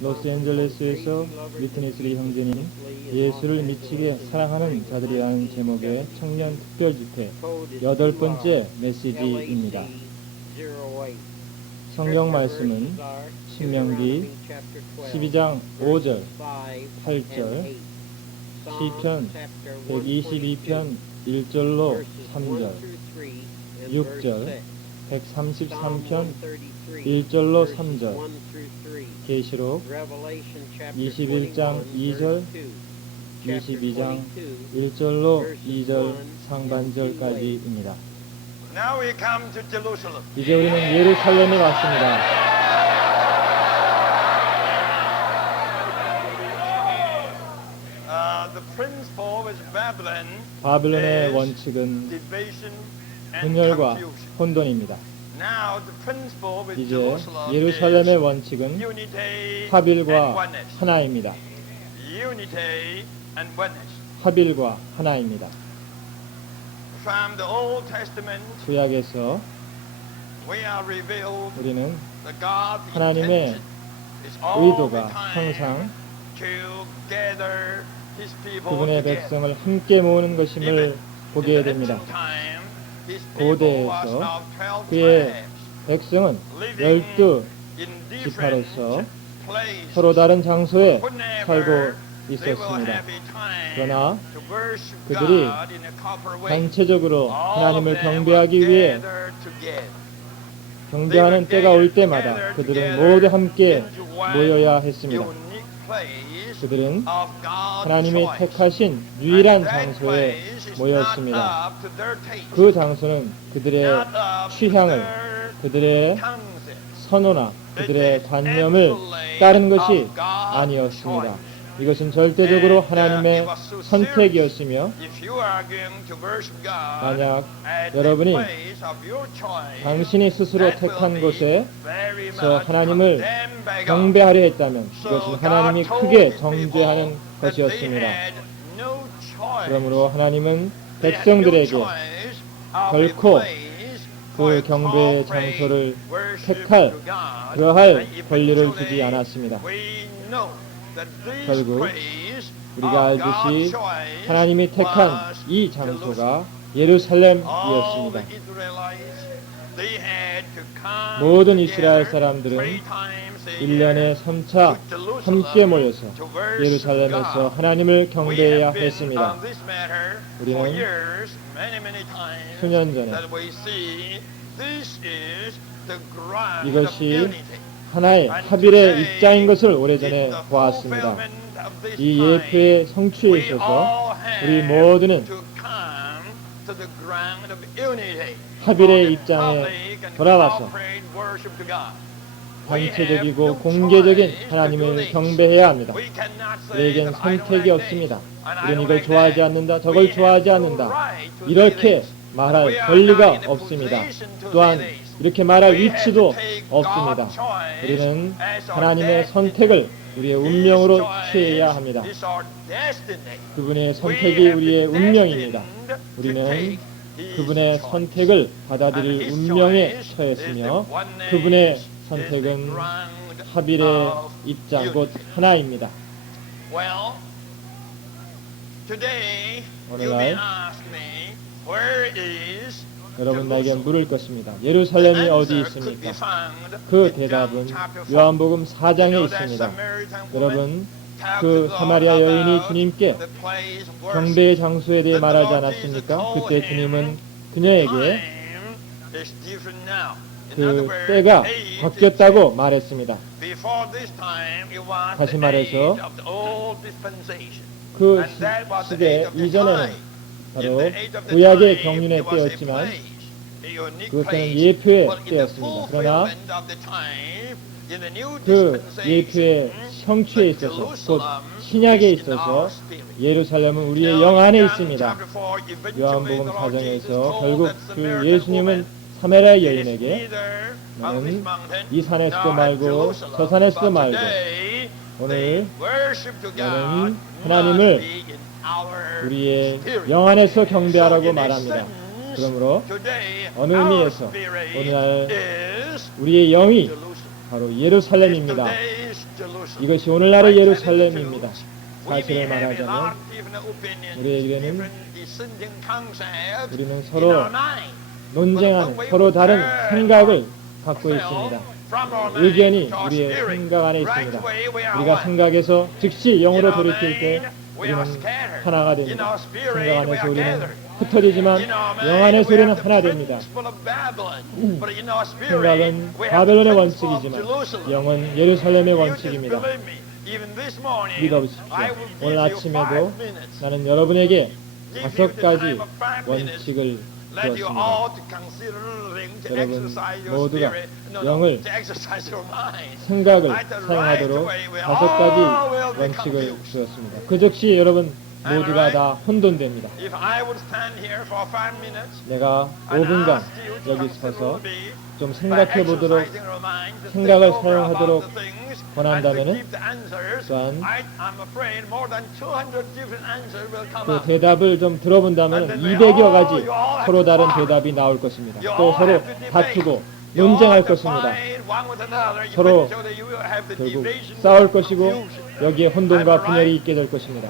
로스앤젤레스에서 위트니스리 형제님 예수를 미치게 사랑하는 자들이라는 제목의 청년 특별집회 8번째 메시지입니다. 성경 말씀은 신명기 12장 5절, 8절, 시편 122편 1절로 3절, 6절, 133편 1절로 3절, 계시록 21장 2절, 22장 1절로 2절 상반절까지입니다. Now we come to Jerusalem. 이제 우리는 예루살렘에 왔습니다. The principle is Babylon. 바벨론의 원칙은 Division and 분열과 confusion. 혼돈입니다. Now the principle with 이제 Jerusalem 예루살렘의 is 원칙은 unity and 화bil과 oneness. 하나입니다. Unity and oneness. 화bil과 하나입니다. From the Old Testament, 구약에서 we are revealed 우리는 that God's 하나님의 intention is all the 의도가 time 항상 to gather His people 그분의 together. 백성을 함께 모으는 것임을 Even 보게 in the 됩니다. ancient time, His people was 고대에서 of 12 그의 tribes, 백성은 living 12 in 지파로서 different places. 서로 다른 장소에 Whenever 살고 they will 있었습니다. have a time 그러나 to worship 그들이 God in a corporate way. 단체적으로 All of 하나님을 them 경배하기 will 위해 gather together. 경배하는 때가 올 때마다 그들은 모두 함께 모여야 했습니다. Unique place 그들은 of God's 하나님이 choice. 택하신 유일한 And that 장소에 place is 모였습니다. not up to their taste, 그 장소는 그들의 not up to 취향을, their 그들의 concept. 선호나 그들의 관념을 따른 것이 아니었습니다. 이것은 절대적으로 하나님의 선택이었으며 If you are going to worship God 만약 at the 여러분이 place of your choice, 당신이 스스로 that will 택한 be 곳에서 very much 하나님을 condemned by God. 경배하려 했다면 So 이것은 God 하나님이 told 크게 his people 정죄하는 that 것이었습니다. they had no choice. 그러므로 하나님은 They had no 백성들에게 choice of 결코 a place for 그 a 경배의 corporate 장소를 worship 택할 to God. 그러할 And 권리를 eventually 주지 않았습니다. we know that this 결국 place 우리가 of 알듯이 God's choice 하나님이 택한 was 이 Jerusalem. 장소가 All 예루살렘이었습니다. the Israelites, they had to come 모든 together 이스라엘 사람들은 3 times a 1년에 year 3차 to Jerusalem 함께 모여서 to worship 예루살렘에서 God. 하나님을 We 경배해야 have been 했습니다. on this matter 우리는 for years, many times, 수년 전에 that we see this is the ground of 이것이 unity. 하나의 And 합일의 today, 입장인 것을 in 오래전에 the 보았습니다. fulfillment of this 이 time, 예표의 성취에 we 있어서 all have 우리 모두는 to come to the ground of unity. 합일의 For the 입장에 public and 돌아와서 corporate worship to God. 단체적이고 공개적인 하나님을 경배해야 합니다. We cannot say 우리에겐 that I don't 선택이 like 없습니다. this, and I 우리는 don't 이걸 like 좋아하지 that. 않는다, We 저걸 have 좋아하지 no 않는다. right to say 이렇게 this. We 말할 are not 권리가 in a 없습니다. position to 또한 say this. 이렇게 말할 We have 위치도 to take 없습니다. God's choice 우리는 as our 하나님의 destiny. 선택을 우리의 His 운명으로 choice 취해야 합니다. is our destiny. 그분의 We 선택이 have 우리의 been 운명입니다. destined to 우리는 take His 그분의 choice. 선택을 받아들일 And His 운명에 choice is 처했으며 the oneness, 그분의 is the 선택은 ground 합일의 of 입장 곧 unity. 하나입니다. Well, today you 오늘날 may ask me, where is 여러분 나에게 Jerusalem? 물을 것입니다. The 예루살렘이 answer 어디 could be 있습니까? found 그 in John 대답은 chapter 4. 요한복음 4장에 You know that 있습니다. Samaritan woman 여러분 talked 그 to God 사마리아 여인이 about 주님께 the place of worship. 경배의 장소에 대해 Then the 말하지 Lord 않았습니까? Jesus 그때 told 주님은 him, 그녀에게 Time is different now. In other 그 words, 때가 age 바뀌었다고 말했습니다. Before this time, it was 다시 the 말해서 age of the old dispensation. 그 And that was the 시대 age of the 이전에는 time. 바로 In the age of the 구약의 time, 경륜의 it was a 때였지만 place, a unique 그것은 place. 예표의 But in the 때였습니다. 그러나 fulfillment of the time, in the new 그 dispensation, 예표의 성취에 the 있어서 곧 Jerusalem 신약에 is in 있어서 our spirit. 예루살렘은 우리의 Now, 영 안에 in 있습니다. John chapter 4, eventually 요한복음 the Lord Jesus 4장에서 told 결국 that 그 Samaritan 예수님은 woman, 사마리아 "It is 여인에게 neither on this 너는 mountain 이 산에서도 nor at 말고 Jerusalem, 저 산에서도 but 말고 today 오늘 they worship to God 너는 must 하나님을 be in our 우리의 spirit." 영 안에서 So 경배하라고 in a 말합니다. sense, 그러므로 today 어느 our 의미에서 spirit 오늘날 is 우리의 영이 Jerusalem. 바로 예루살렘입니다. 이것이 오늘날의 예루살렘입니다. 사실을 말하자면 우리에게는 우리는 서로 논쟁하는 서로 다른 생각을 갖고 있습니다. 의견이 우리의 생각 안에 있습니다. 우리가 생각에서 즉시 영으로 돌이킬 때 우리는 하나가 됩니다. 생각 안에서 우리는 흩어지지만 영 안에서 우리는 하나 됩니다. 생각은 바벨론의 원칙이지만 영은 예루살렘의 원칙입니다. 믿어보십시오. 오늘 아침에도 나는 여러분에게 5가지 원칙을 주었습니다. 여러분 모두가 영을 생각을 사용하도록 5가지 원칙을 주었습니다. 그 즉시 여러분 모두가 다 혼돈됩니다. 내가 5분간 여기 서서 좀 생각해 보도록 생각을 사용하도록 권한다면은 또한 그 대답을 좀 들어본다면 200여 가지 서로 다른 대답이 나올 것입니다. 또 서로 다투고 논쟁할 것입니다. 서로 결국 싸울 것이고 여기에 혼돈과 분열이 있게 될 것입니다.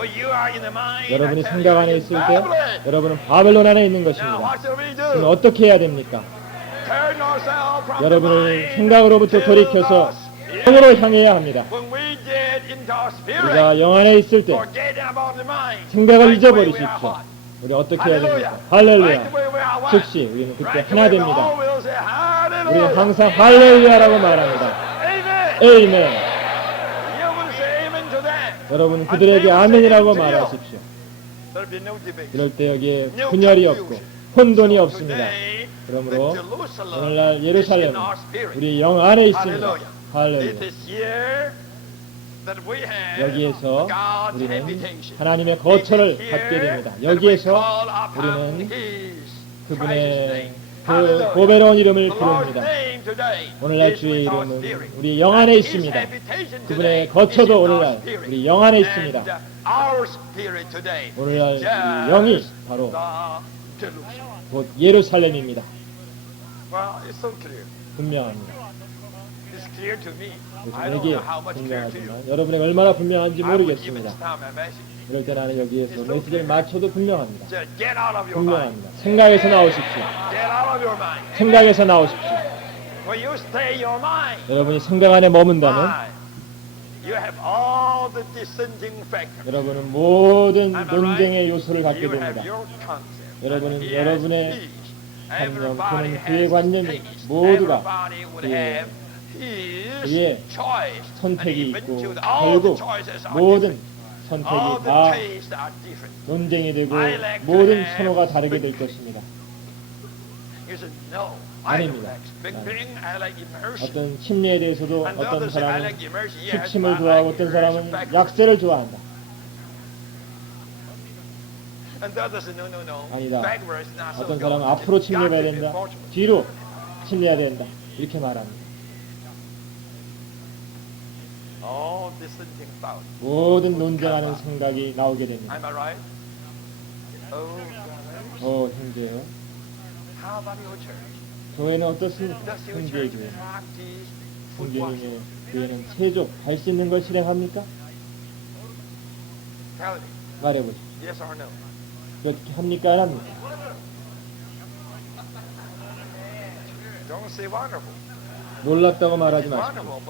여러분이 생각 안에 있을 때 여러분은 바벨론 안에 있는 것입니다. 그럼 어떻게 해야 됩니까? 여러분을 생각으로부터 돌이켜서 영으로 향해야 합니다. 우리가 영 안에 있을 때 생각을 잊어버리십시오. 우리 어떻게 해야 됩니까? 할렐루야. 즉시 우리는 그때 하나 됩니다. 우리는 항상 할렐루야라고 말합니다. 에이멘. 여러분 그들에게 아멘이라고 말하십시오. 이럴 때 여기에 분열이 없고 혼돈이 없습니다. 그러므로 오늘날 예루살렘 우리 영 안에 있습니다. 할렐루야. 여기에서 우리는 하나님의 거처를 갖게 됩니다. 여기에서 우리는 그분의 그 고배로운 이름을 부릅니다. 오늘날 주의 이름은 우리 영 안에 있습니다. 그분의 거처도 오늘날 우리 영 안에 있습니다. 오늘날 우리 영이 바로 곧 예루살렘입니다. 분명합니다. 저에게 분명하지만 여러분에게 얼마나 분명한지 모르겠습니다. 이럴 때 나는 여기에서 메시지를 맞춰도 분명합니다. 분명합니다. 생각에서 나오십시오. 생각에서 나오십시오. 여러분이 생각 안에 머문다면 여러분은 모든 논쟁의 요소를 갖게 됩니다. 여러분은 여러분의 관념 또는 그의 관념이 모두가 그의 선택이 있고 결국 모든 선택이 다 논쟁이 되고 모든 선호가 다르게 될 것입니다. 아닙니다. 어떤 심리에 대해서도 어떤 사람은 취침을 좋아하고 어떤 사람은 약세를 좋아한다. 아니다. 어떤 사람은 앞으로 침례해야 된다. 뒤로 침례해야 된다. 이렇게 말합니다. 모든 논쟁하는 생각이 나오게 됩니다. 형제요. 교회는 어떻습니까? 형제의 교회. 형제님의 교회는 세족, 발 씻는 걸 실행합니까? 말해보시죠. 어떻게 합니까? 안 합니까? 놀랍다고 말하지 마십시오.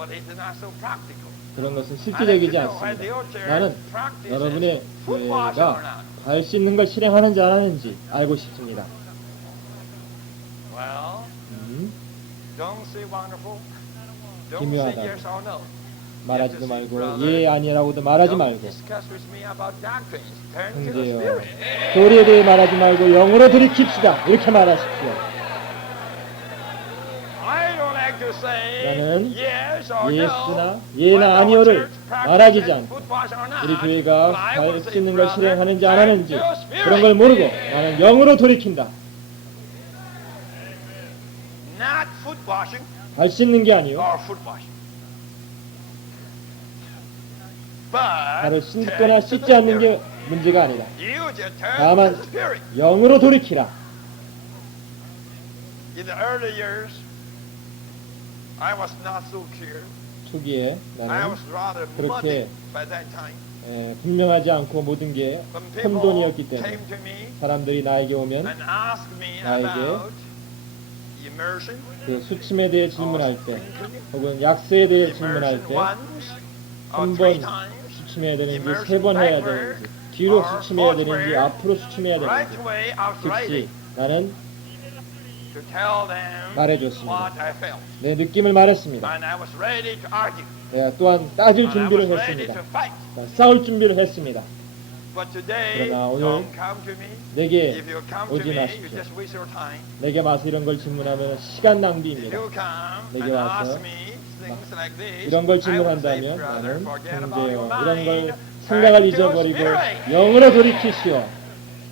그런 것은 실질적이지 않습니다. 나는 여러분의 교회가 발 씻는 걸 실행하는지 안 하는지 알고 싶습니다. 기묘하다고 말하지도 말고 예 아니라고도 말하지 말고 형제여 교리에 대해 말하지 말고 영으로 들이킵시다 이렇게 말하십시오. 나는 예스나 예나 아니오를 말하지 않고 우리 교회가 발 씻는 걸 실행하는지 안 하는지 그런 걸 모르고 나는 영으로 돌이킨다. 발 씻는 게 아니요 발을 씻거나 씻지 않는 게 문제가 아니다. 다만 영으로 돌이키라. I was not so clear. 초기에 I 나는 was rather 그렇게 muddy by that time. 분명하지 않고 모든 게 When people 혼돈이었기 때문에 came to me 사람들이 나에게 오면 and asked me 나에게 about immersion, 그 수침에 대해 질문할 때 혹은 약세에 대해 질문할 immersion 때 once or 한 three 번 times, 수침해야 되는지 세 번 해야 되는지 뒤로 수침해야 되는지 앞으로 수침해야 right 되는지 away I was 즉시 ready 나는 to tell them 말해줬습니다. what I felt. 내 느낌을 말했습니다. And I was ready to argue. 내가 또한 따질 And I 준비를 was ready 했습니다. to fight. 싸울 준비를 했습니다. But today, 그러나 오늘 don't come to me. 내게 If you come to 오지 me, you 마십시오. just waste your time. 내게 와서 이런 걸 질문하면 시간 If 낭비입니다. you come 내게 and 와서 ask me things like this, 이런 걸 I will say, 질문한다면 brother, 나는 forget about 형제여 your 이런 걸 mind. 생각을 Turn to 잊어버리고 spirit. 영으로 돌이키시오.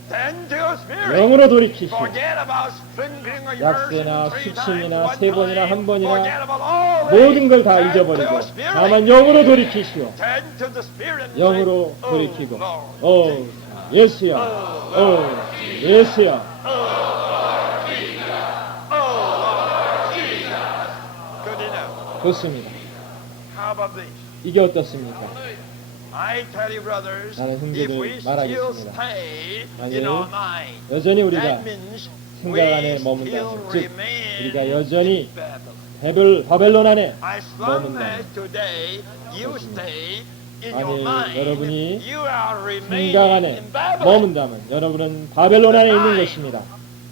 Turn to spirit. 영으로 돌이키시오. Forget about sprinkling or 약세나 immersion three 수침이나 times, 세 one 번이나 time. 한 번이나 Forget about all 모든 걸 다 this. 잊어버리고 Turn to spirit. 다만 영으로 돌이키시오. Turn to the spirit and 영으로 say, 돌이키고 Oh, Lord. 예수여 예수여 Good enough. 좋습니다. How about this? 이게 어떻습니까? I tell you, brothers, 나는 if we 형제들 still 말하겠습니다. stay 만일 in our mind, 여전히 우리가 that means we 생각 안에 still 머문다면 즉 remain 우리가 여전히 in Babylon. 바벨론 안에 As long 머문다면 as today you stay in your 만일 mind, 여러분이 you are remaining 생각 안에 in Babylon. 머문다면 여러분은 바벨론 안에 있는 것입니다.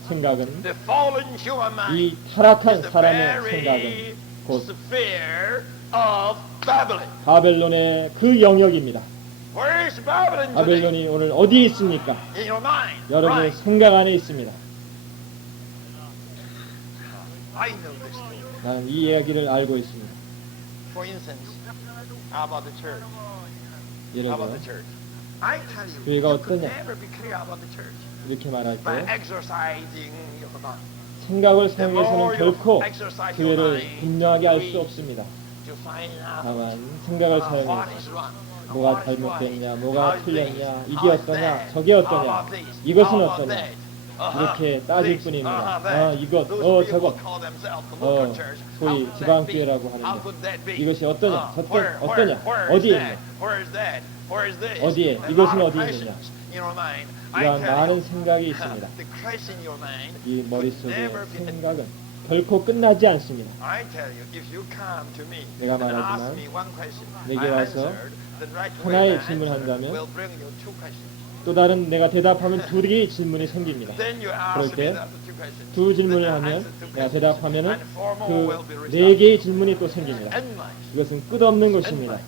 생각은 The fallen human mind 이 타락한 is the 사람의 very 생각은 곧 sphere of Babylon. 바벨론의 그 영역입니다. Where is Babylon today? 바벨론이 오늘 어디에 있습니까? In your mind. 여러분의 Right. 생각 안에 있습니다. I know this story. 나는 이 이야기를 알고 있습니다. For instance, how about the church? 예를 How about 들어 the church? I tell you, 교회가 you could 어떠냐? never be clear about the church 이렇게 말할 by 때 exercising your mind. 생각을 The more 사용해서는 you 결코 exercise your 교회를 mind, 분명하게 알 수 we 없습니다. to find out 다만 생각을 what 사용해서 is wrong, 뭐가 what is 잘못됐냐, right, 뭐가 how is 틀렸냐, this, 이게 how is 어떠냐, that, 저게 how 어떠냐, about this, 이것은 how about 어떠냐, that, 이렇게 따질 this, 뿐입니다. that. 이것, Those people 저것, call themselves the local church. 소위 How could that 지방교회라고 be? How 하는데 could that be? 이것이 어떠냐, 어떠냐, where 어디에 is 있냐, that? Where is that? Where is this? 어디에, There's 이것은 a lot of 어디에 questions in your mind. I 이러한 tell 많은 you, 생각이 있습니다. the question in your mind 이 could 머릿속의 never be 생각은 결코 끝나지 않습니다. I tell you, if you come to me 내가 and 말하지만 ask me one question, 내게 I 와서 answered, then right away 하나의 my answer 질문한다면 will bring you two questions. 또 다른 내가 대답하면 두 개의 질문이 생깁니다. Then you ask 그럴 me 때 the other two questions. 두 질문을 Then I 하면 answer two 내가 questions. 대답하면은 And four more will be 그 resolved. 네 개의 질문이 또 생깁니다. Endless. 이것은 끝없는 것입니다.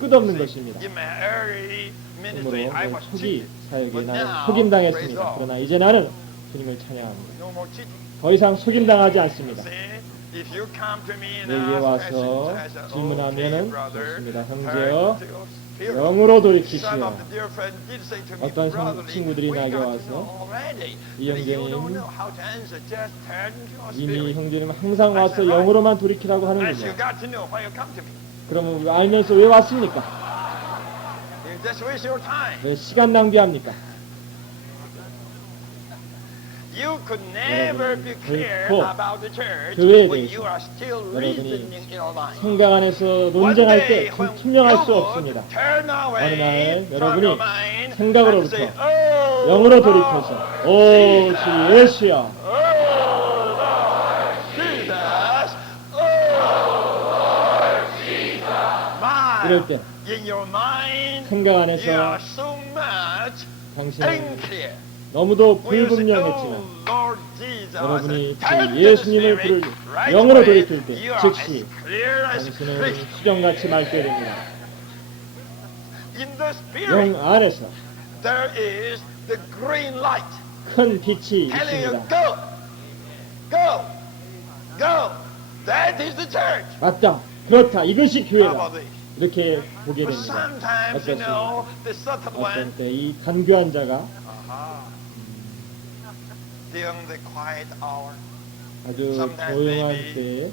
끝없는 것입니다. In my early ministry, 그러므로 I 내 was 초기 cheated. 사역에 But 나는 now, 속임당했습니다. praise 그러나 이제 나는 주님을 찬양합니다. No more cheating. 더 이상 속임당하지 않습니다. See, if you come to me and 내게 ask 와서 questions, I say, 질문하면은 okay, brother, 좋습니다. turn 형제여, to your spirit. 영으로 Some 돌이키시오. of the dear friends did say to me, 어떤 brotherly, 친구들이 we 나에게 got to 와서 know already. 이 But you 형제님, don't know how to answer. Just turn to your 이미 spirit. 형제님 항상 와서 영으로만 돌이키라고 As you 하는군요. got to know why you come to me. 그러면 알면서 왜 왔습니까? You just waste your time. 왜 시간 낭비합니까? You could never be clear 결코 about the church 교회에 when 대해서 you are still 여러분이 reasoning in your mind. 생각 안에서 One 논쟁할 day 때 when 투명할 수 you 없습니다. turn away 어느 날 from 여러분이 your mind 생각으로부터 and say, "Oh, 영으로 Lord, 돌이켜서 오 주 예수야, oh, Lord Jesus, my." 이럴 때 In your mind, 생각 you 안에서 are so much 당신은 unclear. 너무도 When you say, 불분명했지만 "Oh, Lord Jesus," 여러분이 turn 주 to 예수님을 the 부를 Spirit, right 영으로 away, 돌이킬 때 you are 즉시 as clear as 당신은 crystal. 수정같이 맑게 됩니다. In the Spirit, 영 안에서 there is the green light 큰 빛이 telling you, 있습니다. go, go, go. That is the church. 맞다, 그렇다, 이것이 How 교회다. about this? 이렇게 보게 But 됩니다. sometimes, you know, the subtle one, 어떤 때 이 간교한 자가 during the quiet hour, 아주 Sometimes 조용한 maybe 때에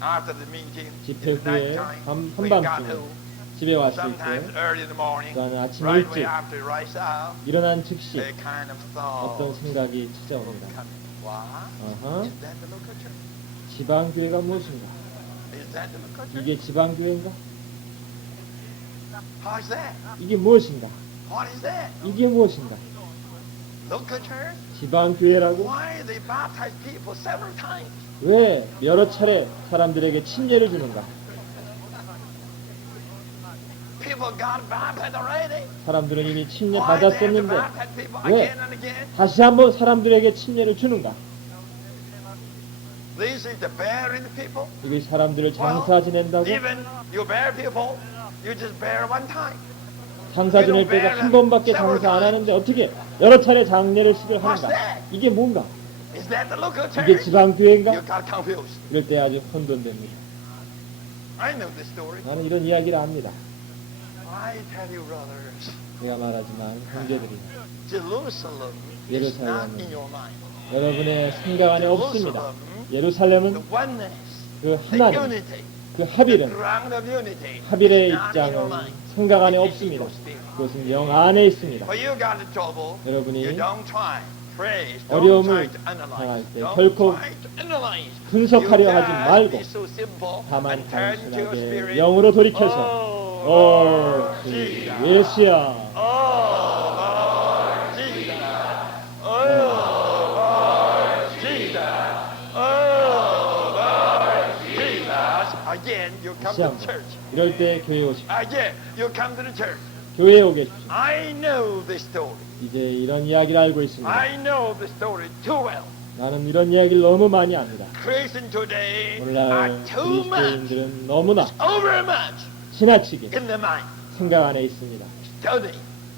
after the meeting, 집회 in the 후에 nighttime, 한 when you got 밤쯤에 home, 집에 왔을 sometimes 때 early in the morning, 또는 아침 right away 일찍 after you rise up, 일어난 즉시 a kind of thought 어떤 생각이 will 찾아옵니다. come. Wow, 어허, is that the local church? 지방교회가 무엇인가? Is that the local church? 이게 지방교회인가? How is that? 이게 무엇인가? What is that? 이게 무엇인가? Local church? 지방교회라고? Why they baptize people several times? 왜 여러 차례 사람들에게 침례를 주는가? People got baptized already. 사람들은 이미 침례 Why they have to 받았었는데 baptize people 왜 again and again? 다시 한번 사람들에게 침례를 주는가? This is the bearing people. 이게 사람들을 장사 지낸다고? Even you bear people, you just bear one time. 장사 지낼 때가 한 번밖에 장사 안 하는데 어떻게 여러 차례 장례를 하는가? 이게 뭔가? Is that the local 이게 church? 지방교회인가? You got confused. 이럴 때 아주 혼돈됩니다. I know this story. 나는 이런 이야기를 압니다. I tell you, brothers, 내가 말하지만 형제들이 Jerusalem is 예루살렘은 not in your mind. 여러분의 생각 안에 없습니다. The 예루살렘은 oneness, 그 the 하나님, unity, 그 the 합일은 ground of unity 합일의 is not in your 입장은 mind. 생각 안에 It is in 없습니다. your spirit. 그것은 영 안에 있습니다. But you got the trouble. 여러분이 You don't try. Praise. Don't 어려움을 try to analyze. 당할 때 Don't 결코 try to analyze. 분석하려 You 하지 just 말고 be so simple 다만 and turn to your 단순하게 spirit. 영으로 돌이켜서 Oh, 주 Jesus. 예수야, Oh, Lord Jesus. Oh, Lord Jesus. Oh, Lord Jesus. Again, you come 다시 to 한번 church. 이럴 때 교회에 오십시오. Again, you come to the church. 교회에 오게 해주십시오. I know this story. 이제 이런 이야기를 알고 있습니다. I know the story too well. 나는 이런 이야기를 너무 많이 압니다. Christians today are 오늘날 too much, 그리스도인들은 너무나 over much 지나치게 in the mind. 생각 안에 있습니다. Study,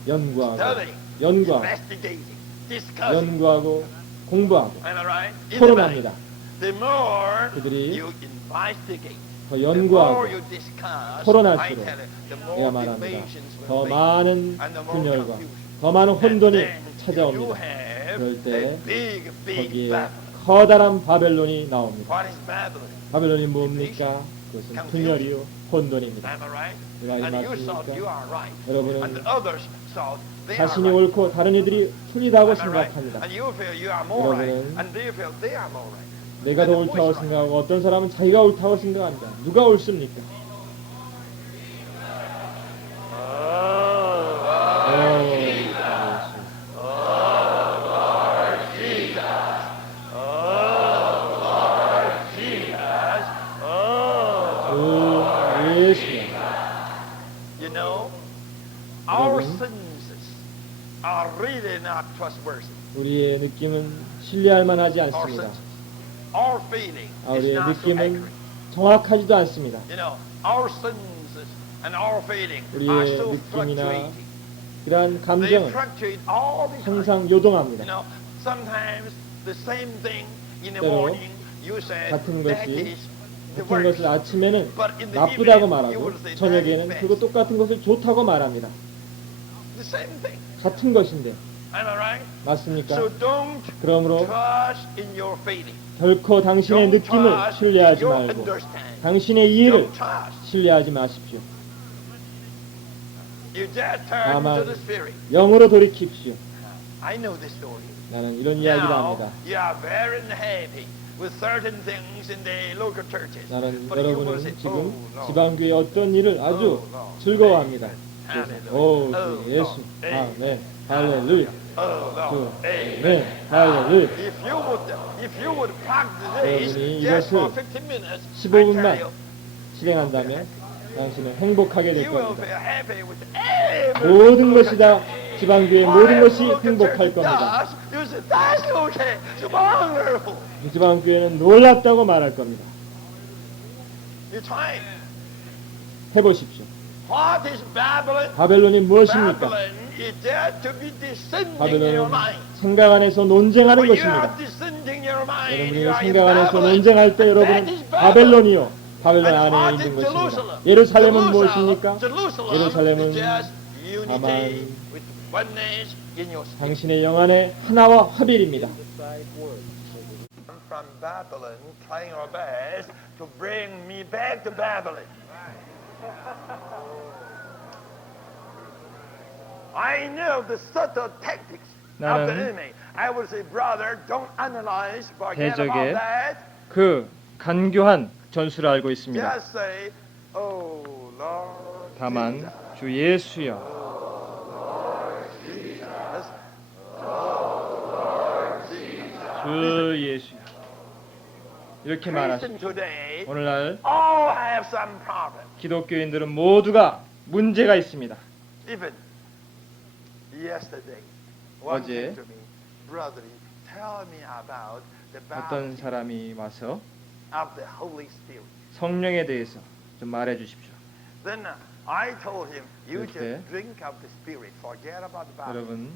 연구하고 studying, investigating, discussing. 연구하고 공부하고 Am I right? In the mind. 토론합니다. The more 그들이 you investigate, 더 the more 연구하고 you discuss, I 토론할수록 tell you, the 내가 more 말합니다. divisions 더 will be, 많은 and the more 분열과 confusion. 더 많은 혼돈이 And then you 찾아옵니다. have 그럴 때 a big, big 거기에 Babylon. 커다란 바벨론이 나옵니다. What is Babylon? 바벨론이 뭡니까? 그것은 분열이요 혼돈입니다. Am I right? 내가 이 And you thought you 말씀입니까? are right. 여러분은 And the others thought they are 자신이 right. 옳고 다른 이들이 틀리다고 Am I right? 생각합니다. And you feel you are more right. 여러분은 And they feel they are more right. 내가 더 옳다고 생각하고 어떤 사람은 자기가 옳다고 생각합니다. 누가 옳습니까? You know, our 여러분. senses are really not trustworthy. 우리의 느낌은 신뢰할 만하지 Our 않습니다. senses, our feeling is 우리의 not so 느낌은 accurate. 정확하지도 않습니다. You know, our senses and our feeling are 우리의 so 느낌이나 fluctuating. 그러한 They 감정은 fluctuate all the time. 항상 You 요동합니다. know, sometimes the same thing in the 때로 morning you said 같은 that 것이 is the 같은 worst. 것을 아침에는 But in the 나쁘다고 evening, you 말하고 will say that is 저녁에는 best. 그거 똑같은 것을 좋다고 말합니다. The same thing. 같은 것인데 Am I right? 맞습니까? So don't 그러므로 trust in your feeling. 결코 당신의 Don't 느낌을 trust 신뢰하지 in your 말고 understanding. 당신의 이해를 Don't trust. 신뢰하지 마십시오. You just turn 다만 to the Spirit. 영으로 돌이킵시오. I know this story. 나는 이런 이야기를 Now, 합니다. you are very happy with certain things in the local churches. 나는 But you will say, 여러분은 지금 oh, 지방교회 어떤 일을 아주 Oh, Lord. 즐거워합니다. Hallelujah. 오, Oh, 주 예수, Lord. 아멘, 할렐루야, Oh, 주, Lord. Amen. 네, 할렐루야. If you would practice this 여러분이 just for 이것을 15 minutes, 15분만 I tell you, 실행한다면 당신은 행복하게 될 you will 겁니다. feel happy with every 모든 것이 다 지방교회 모든 것이 Whatever 행복할 local church 겁니다. does, you say, that's okay. It's wonderful. 지방교회는 놀랍다고 말할 겁니다. You try it. 해보십시오. What is Babylon? 바벨론이 무엇입니까? Babylon is there to be descending in your 바벨론은 mind. 생각 안에서 논쟁하는 When you are 것입니다. descending in your mind, you 여러분이 are in 생각 안에서 Babylon. 논쟁할 때 That 여러분은 is Babylon. 바벨론이요. 바벨론 And 안에 what 있는 is 것입니다. Jerusalem? 예루살렘은 무엇입니까? Jerusalem 예루살렘은 is just unity 다만 with oneness in your spirit. 당신의 영 안에 하나와 화bil입니다. From Babylon, trying our best to bring me back to Babylon. I know the subtle tactics of the 나는 enemy. I would say, brother, don't analyze, forget about 대적의 that. 그 간교한 전수를 알고 있습니다. Just say, oh Lord 다만 Jesus. 주 예수여, Let's- 주 예수여 이렇게 말하십시오. Christians today 오늘날 all have some problem. 기독교인들은 모두가 문제가 있습니다. Even yesterday, one 어제 came to me, brother, tell me about the 어떤 baptism 사람이 와서 of the Holy Spirit. 성령에 대해서 좀 말해 주십시오. Then I told him, you 그때 just drink of the Spirit, forget about the baptism. 여러분,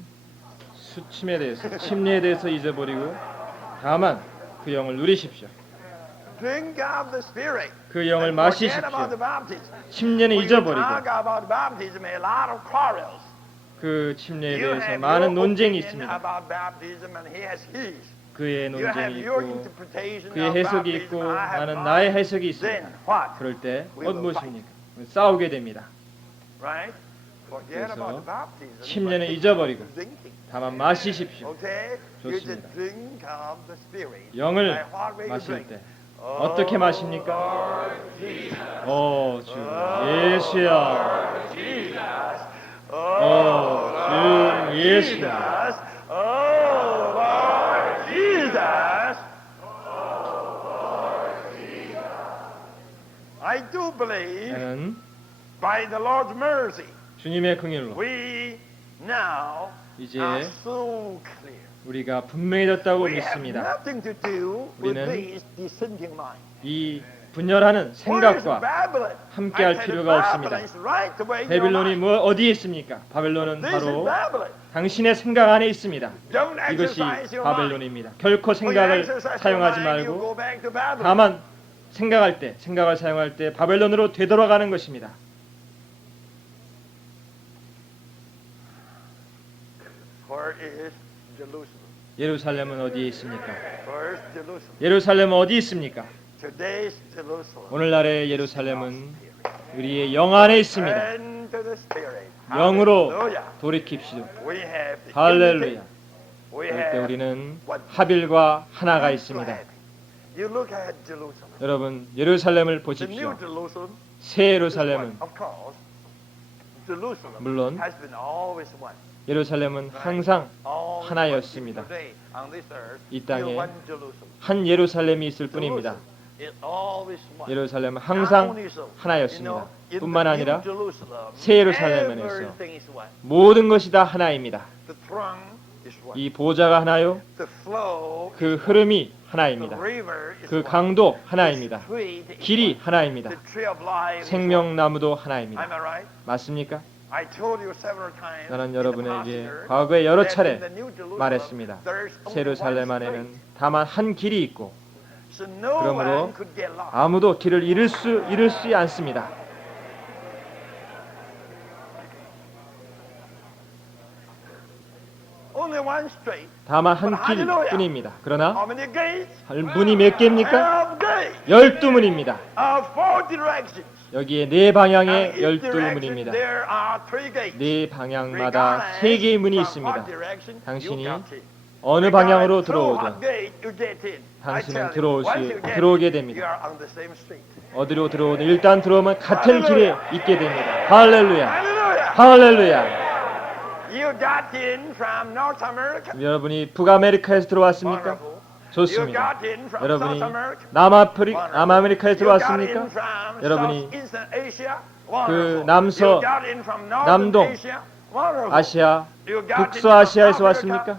수침에 대해서, 침례에 대해서 잊어버리고 다만 그 영을 누리십시오. Drink of the Spirit. 그 영을 and forget 마시십시오. about the baptism. 침례는 When you 잊어버리고 talk about baptism, a lot of quarrels. 그 침례에 You 대해서 have 많은 your 논쟁이 opinion 있습니다. about baptism, and he has his. 그의 You have 논쟁이 your 있고 interpretation 그의 of 해석이 baptism, 있고 I have 나는 mine. 나의 해석이 있습니다. Then what? 그럴 때 We will 무엇입니까? 싸우게 됩니다. Right? Forget 그래서 about the baptism. 침례는 but 잊어버리고 drinking. 다만 마시십시오. Okay? You just 좋습니다. drink of the Spirit. 영을 By what way you 마실 drink? 때 어떻게 마십니까? 오, 주 예수야. 주 예수야. Oh, Lord Jesus. I do believe 나는 by the Lord's mercy 주님의 긍휼로 we now 이제 are so clear. 우리가 분명해졌다고 We have 믿습니다. nothing to do with 우리는 these dissenting minds. 이 분열하는 Where is 생각과 Babylon? 함께할 I said 필요가 없습니다. Babylon is right away in your 바빌론이 mind. 뭐 어디에 있습니까? 바벨론은 This is 바로 Babylon. 당신의 생각 안에 있습니다. Don't 이것이 exercise your mind. 바벨론입니다. 결코 When you 생각을 exercise your 사용하지 mind, you 말고 go back to Babylon. 다만 생각을 사용할 때 바벨론으로 되돌아가는 것입니다. Where is Jerusalem? 예루살렘은 어디에 있습니까? Where is Jerusalem? 예루살렘은 어디 있습니까? Today's Jerusalem. 오늘날의 예루살렘은 우리의 영 안에 있습니다. Turn to the Spirit. 영으로 Hallelujah. 돌이킵시오. We have the 할렐루야. unity. We 그럴 때 have 우리는 what 하빌과 하나가 one 있습니다. flag. You look at Jerusalem. 여러분, 예루살렘을 The 보십시오. new Jerusalem. 새 예루살렘은 Of course, Jerusalem 물론 has been always one. 예루살렘은 항상 Always 하나였습니다. one. Today, on this earth, 이 땅에 you're one Jerusalem. 한 예루살렘이 있을 뿐입니다. Jerusalem is always one. 예루살렘은 Not 항상 only so, 하나였습니다. you know, in 뿐만 the 아니라 new Jerusalem, 새 예루살렘에서 everything is one. 모든 것이 다 하나입니다. The throne is one. 이 보좌가 하나요, The flow, 그 흐름이 the 하나입니다. river is 그 one. 강도 하나입니다. The tree is 길이 one. 하나입니다. The tree of life is one. 생명나무도 Am 하나입니다. I right? 맞습니까? I told you several times 나는 in the 여러분에게 past year 과거에 여러 that 차례 in the New Jerusalem, 말했습니다. there's only 예루살렘 one 안에는 street. 다만 한 길이 있고 So no 그러므로 one could get lost. 아무도 길을 잃을 수 않습니다. Only one street. 다만 한 길뿐입니다. 그러나 How many gates? 문이 몇 개입니까? 12 gates 12문입니다. of 4 directions. 여기에 네 방향에 And each 12문입니다. direction there are 3 gates. 네 방향마다 세 개의 문이 있습니다. 당신이 당신이 어느 방향으로 들어오든 당신은 들어오게 됩니다. 어디로 들어오든 일단 들어오면 같은 길에 있게 됩니다. 할렐루야. 할렐루야. 여러분이 북아메리카에서 들어왔습니까? 좋습니다. 여러분이 남아메리카에서 들어왔습니까? 여러분이 그 남동 아시아, 북서아시아에서 왔습니까?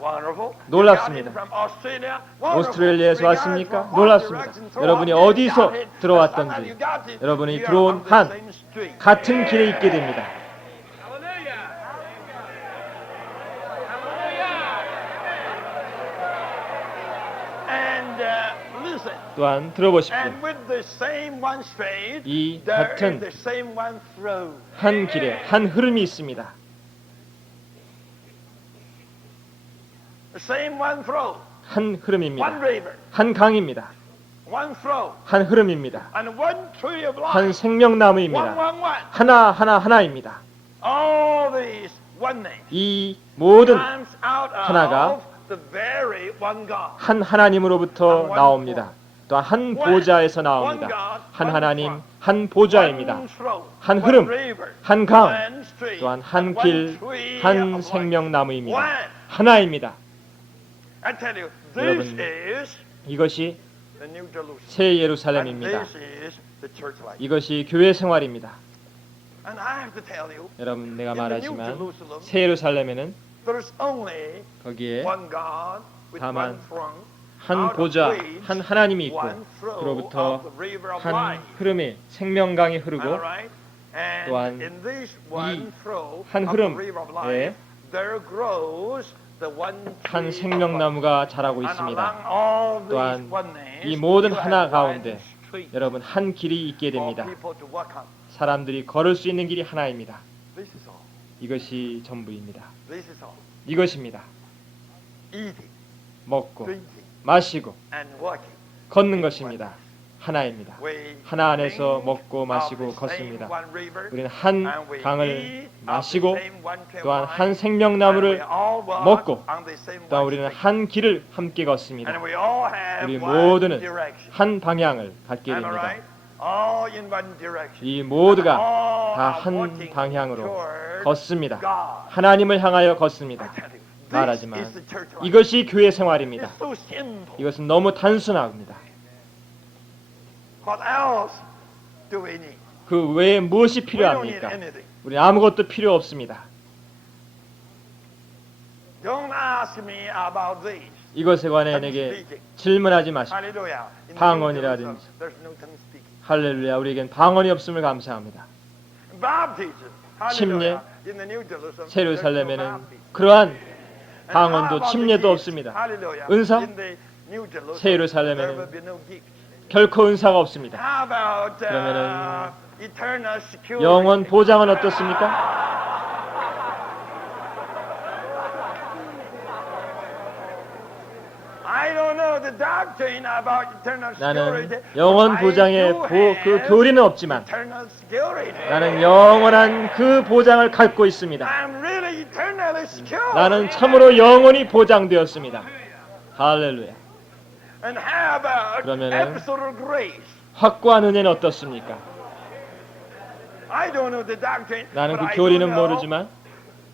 놀랍습니다. 오스트레일리아에서 왔습니까? 놀랍습니다. 여러분이 어디서 들어왔던지 여러분이 들어온 한 같은 길에 있게 됩니다. 또한 들어보십시오. 이 같은 한 길에 한 흐름이 있습니다. 한 흐름입니다. 한 강입니다. 한 흐름입니다. 한 생명나무입니다. 하나입니다. 이 모든 하나가 한 하나님으로부터 나옵니다. 또한 한 보좌에서 나옵니다. 한 하나님, 한 보좌입니다. 한 흐름, 한 강, 또한 한 길, 한 생명나무입니다. 하나입니다. 여러분, 이것이 새 예루살렘입니다. 이것이 교회 생활입니다. 여러분, 내가 말하지만 새 예루살렘에는 거기에 다만 한 보좌, 한 하나님이 있고 그로부터 한 흐름의 생명강이 흐르고 또한 이 한 흐름에 한 생명나무가 자라고 있습니다. 또한 이 모든 하나 가운데 여러분 한 길이 있게 됩니다. 사람들이 걸을 수 있는 길이 하나입니다. 이것이 전부입니다. 이것입니다. 먹고 마시고 걷는 것입니다. 하나입니다. 하나 안에서 먹고 마시고 걷습니다. 우리는 한 강을 마시고 또한 한 생명나무를 먹고 또한 우리는 한 길을 함께 걷습니다. 우리 모두는 한 방향을 갖게 됩니다. 이 모두가 다 한 방향으로 걷습니다. 하나님을 향하여 걷습니다. 말하지만 이것이 교회 생활입니다. 이것은 너무 단순합니다. 그 외에 무엇이 필요합니까? 우리 아무것도 필요 없습니다. 이것에 관해 내게 질문하지 마십시오. 방언이라든지 할렐루야, 우리에겐 방언이 없음을 감사합니다. 침례, 새 예루살렘에는 그러한 방언도 침례도 없습니다. 은사, 새 예루살렘에는 결코 은사가 없습니다. 그러면은 영원 보장은 어떻습니까? 나는 영원 보장의 그 교리는 없지만 나는 영원한 그 보장을 갖고 있습니다. 나는 참으로 영원히 보장되었습니다. 할렐루야. 그러면 확고한 은혜는 어떻습니까? 나는 그 교리는 모르지만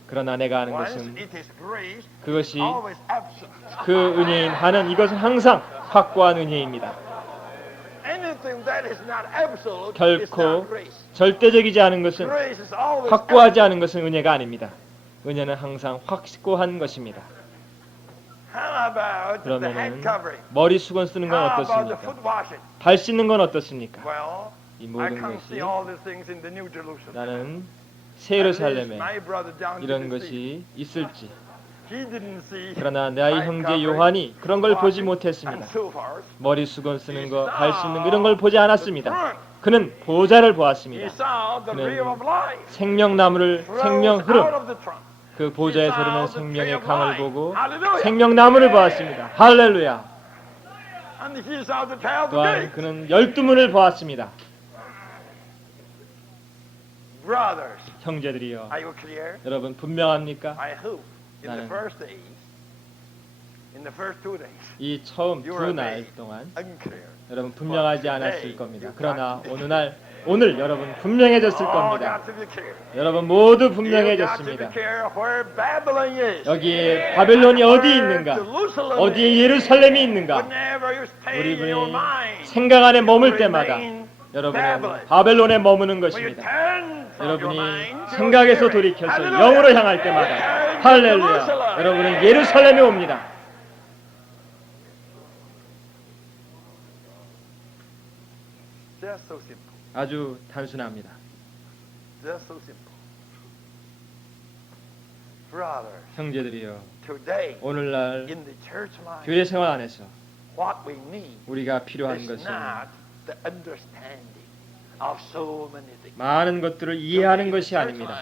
그러나 내가 아는 것은 그것이 그 은혜인 한은 이것은 항상 확고한 은혜입니다. 결코 절대적이지 않은 것은 확고하지 않은 것은 은혜가 아닙니다. 은혜는 항상 확고한 것입니다. 그러면은 머리 수건 쓰는 건 어떻습니까? 발 씻는 건 어떻습니까? 이 모든 것이 나는 새 예루살렘에 이런 것이 있을지 그러나 나의 형제 요한이 그런 걸 보지 못했습니다. 머리 수건 쓰는 거, 발 씻는 거 이런 걸 보지 않았습니다. 그는 보좌를 보았습니다. 그는 생명나무를 생명 흐름 그 보좌에서 흐르는 생명의 강을 보고 생명나무를 보았습니다. 할렐루야. 또한 그는 12문을 보았습니다. 형제들이여, 여러분 분명합니까? 나는 이 처음 두 날 동안 여러분 분명하지 않았을 겁니다. 그러나 오늘 여러분 분명해졌을 겁니다. 여러분 모두 분명해졌습니다. 여기에 바벨론이 어디 있는가? 어디에 예루살렘이 있는가? 우리 생각 안에 머물 때마다 여러분은 바벨론에 머무는 것입니다. 여러분이 생각에서 돌이켜서 영으로 향할 때마다 할렐루야, 여러분은 예루살렘에 옵니다. 아주 단순합니다. 형제들이여, 오늘날 교회 생활 안에서 우리가 필요한 것은 많은 것들을 이해하는 것이 아닙니다.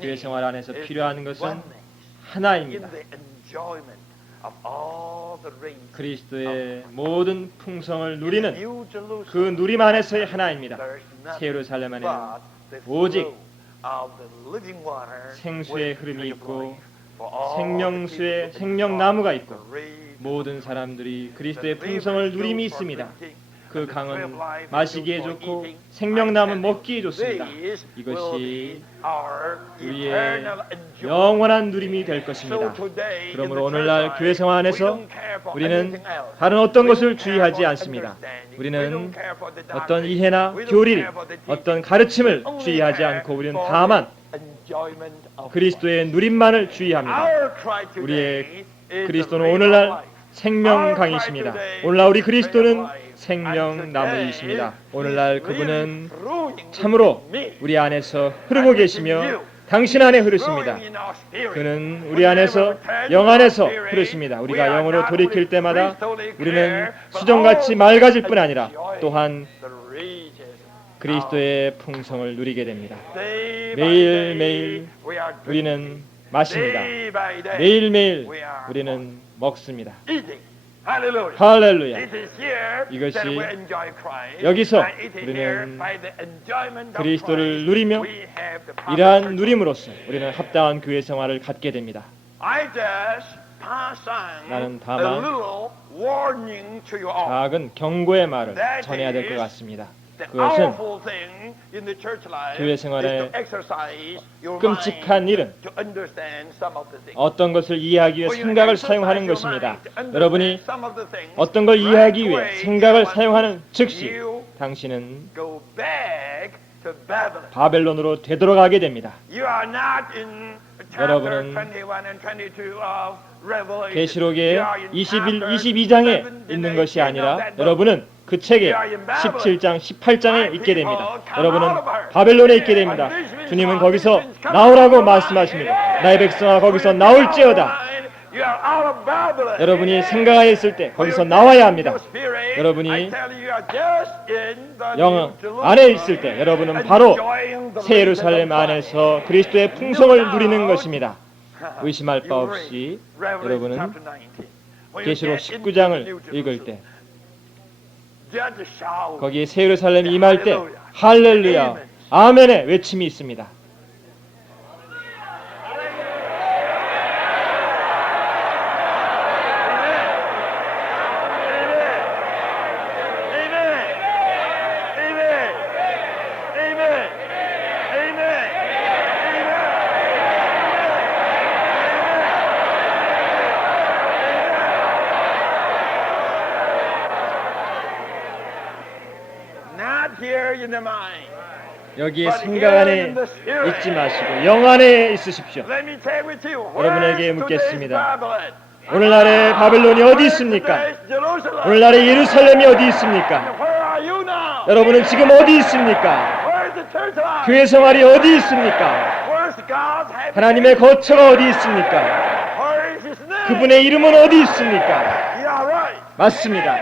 교회 생활 안에서 필요한 것은 하나입니다. 그리스도의 모든 풍성을 누리는 그 누림 안에서의 하나입니다. 새 예루살렘 안에는 오직 생수의 흐름이 있고 생명수의 생명나무가 있고 모든 사람들이 그리스도의 풍성을 누림이 있습니다. 그 강은 마시기에 좋고 생명나무 먹기에 좋습니다. 이것이 우리의 영원한 누림이 될 것입니다. 그러므로 오늘날 교회 생활 안에서 우리는 다른 어떤 것을 주의하지 않습니다. 우리는 어떤 이해나 교리, 어떤 가르침을 주의하지 않고 우리는 다만 그리스도의 누림만을 주의합니다. 우리의 그리스도는 오늘날 생명강이십니다. 오늘날 우리 그리스도는 생명나무이십니다. 오늘날 그분은 참으로 우리 안에서 흐르고 계시며 당신 안에 흐르십니다. 그는 우리 안에서 영 안에서 흐르십니다. 우리가 영으로 돌이킬 때마다 우리는 수정같이 맑아질 뿐 아니라 또한 그리스도의 풍성을 누리게 됩니다. 매일매일 우리는 마십니다. 매일매일 우리는 먹습니다. 할렐루야. 이것이 여기서 우리는 그리스도를 누리며 이러한 누림으로써 우리는 합당한 교회 생활을 갖게 됩니다. 나는 다만 작은 경고의 말을 전해야 될 것 같습니다. 그것은 교회 생활에 끔찍한 일은 어떤 것을 이해하기 위해 생각을 사용하는 것입니다. 여러분이 어떤 걸 이해하기 위해 생각을 사용하는 즉시 당신은 바벨론으로 되돌아가게 됩니다. 여러분은 계시록의 21, 22장에 있는 것이 아니라 여러분은 그 책의 17장, 18장에 있게 됩니다. 여러분은 바벨론에 있게 됩니다. 주님은 거기서 나오라고 말씀하십니다. 나의 백성아 거기서 나올지어다. 여러분이 생각하에 있을 때 거기서 나와야 합니다. 여러분이 영 안에 있을 때 여러분은 바로 새 예루살렘 안에서 그리스도의 풍성을 누리는 것입니다. 의심할 바 없이 여러분은 계시록 19장을 읽을 때 거기에 새 예루살렘이 임할 때 할렐루야 아멘의 외침이 있습니다. 여기에 생각 안에 있지 마시고 영 안에 있으십시오. 여러분에게 묻겠습니다. 오늘날의 바벨론이 어디 있습니까? 오늘날의 예루살렘이 어디 있습니까? 여러분은 지금 어디 있습니까? 교회 생활이 어디 있습니까? 하나님의 거처가 어디 있습니까? 그분의 이름은 어디 있습니까? 맞습니다.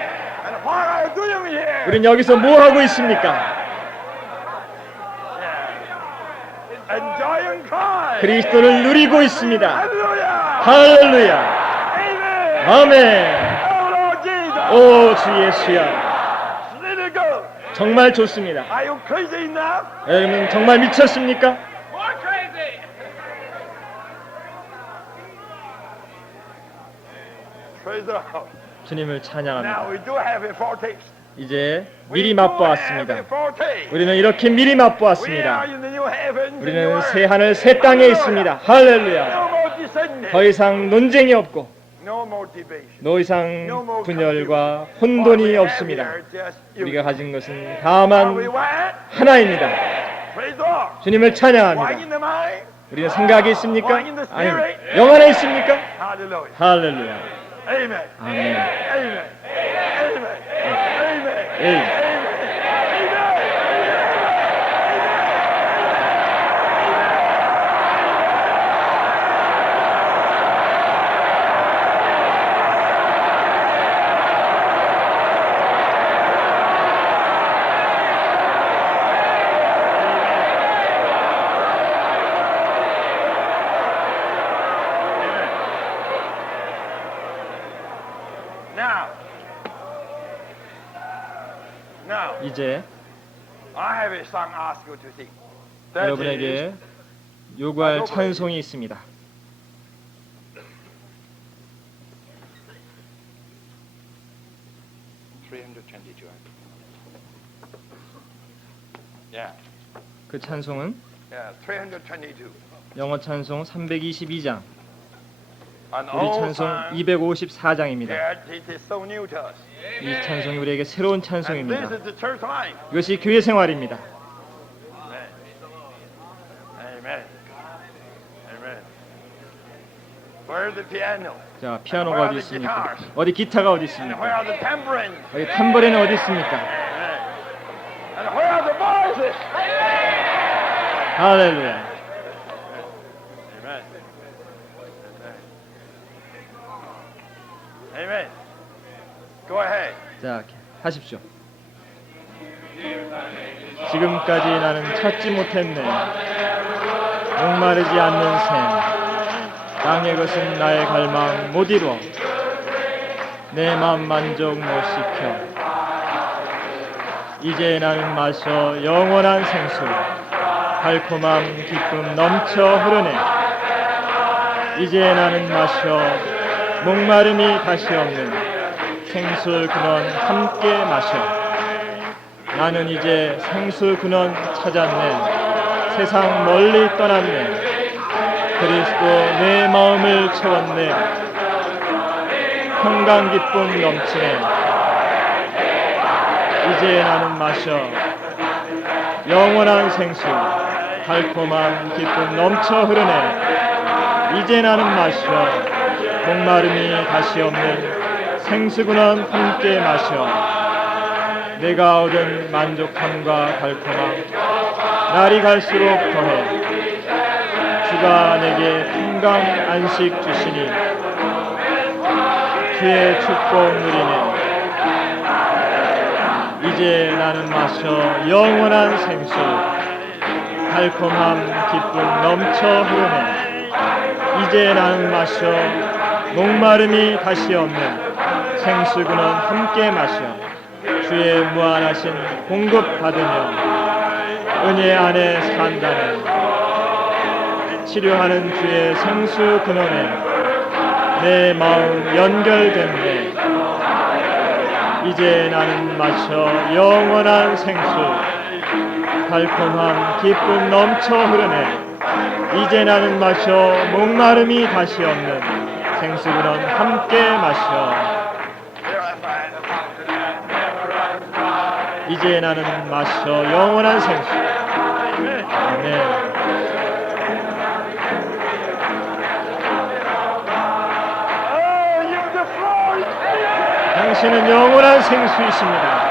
우린 여기서 뭐 하고 있습니까? 그리스도를 누리고 있습니다. 할렐루야. 아멘. 오 주 예수야. 정말 좋습니다. 여러분 정말 미쳤습니까? 주님을 찬양합니다. 이제 미리 맛보았습니다. 우리는 이렇게 미리 맛보았습니다. 우리는 새 하늘 새 땅에 있습니다. 할렐루야. 더 이상 논쟁이 없고 더 이상 분열과 혼돈이 없습니다. 우리가 가진 것은 다만 하나입니다. 주님을 찬양합니다. 우리는 생각이 있습니까? 아닙니다. 영 안에 있습니까? 할렐루야. 아멘. 이제 여러분에게 요구할 찬송이 있습니다. Yeah. 그 찬송은 Yeah. 322. 영어 찬송 322장, An 우리 old 찬송 song. 254장입니다. Yeah, it is so new to us. 이 찬송이 우리에게 새로운 And this 찬송입니다. is the church life. 이것이 교회 생활입니다. Amen. Amen. Amen. Where's the piano? 자, 피아노가 어디 있습니까? 어디 기타가 어디 And where are 있습니까? the tambourines? 어디 탐버린은 어디 있습니까? Amen. And where are the voices? 할렐루야. Amen. Amen. Amen. Go ahead. 자, 하십시오. 지금까지 나는 찾지 못했네. 목마르지 않는 샘. 땅의 것은 나의 갈망 못 이루어. 내 맘 만족 못 시켜. 이제 나는 마셔 영원한 생수. 달콤함 기쁨 넘쳐 흐르네. 이제 나는 마셔 목마름이 다시 없는 생수 근원 함께 마셔. 나는 이제 생수 근원 찾았네. 세상 멀리 떠났네. 그리스도 내 마음을 채웠네. 평강 기쁨 넘치네. 이제 나는 마셔 영원한 생수. 달콤한 기쁨 넘쳐 흐르네. 이제 나는 마셔 목마름이 다시 없는 생수근원 함께 마셔. 내가 얻은 만족함과 달콤함 날이 갈수록 더해. 주가 내게 평강 안식 주시니 주의 축복 누리네. 이제 나는 마셔 영원한 생수. 달콤함 기쁨 넘쳐 흐르네. 이제 나는 마셔 목마름이 다시 없는 생수근원 함께 마셔. 주의 무한하신 공급 받으며 은혜 안에 산다네. 치료하는 주의 생수 근원에 내 마음 연결됐네. 이제 나는 마셔 영원한 생수. 달콤함 기쁨 넘쳐 흐르네. 이제 나는 마셔 목마름이 다시 없는 생수근원 함께 마셔. 이제 나는 마셔 영원한 생수. 아멘. 당신은 영원한 생수이십니다.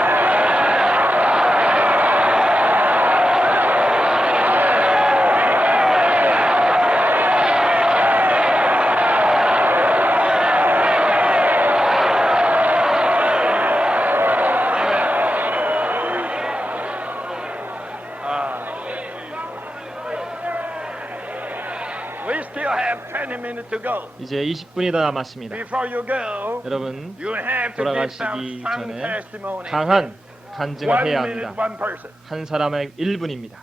We still have 20 minutes to go. 이제 20분이 더 남았습니다. Before you go, 여러분, you have to give some 돌아가시기 strong 전에 testimony. 강한 1 간증을 해야 minute, 합니다. 1 person. 한 사람의 1분입니다.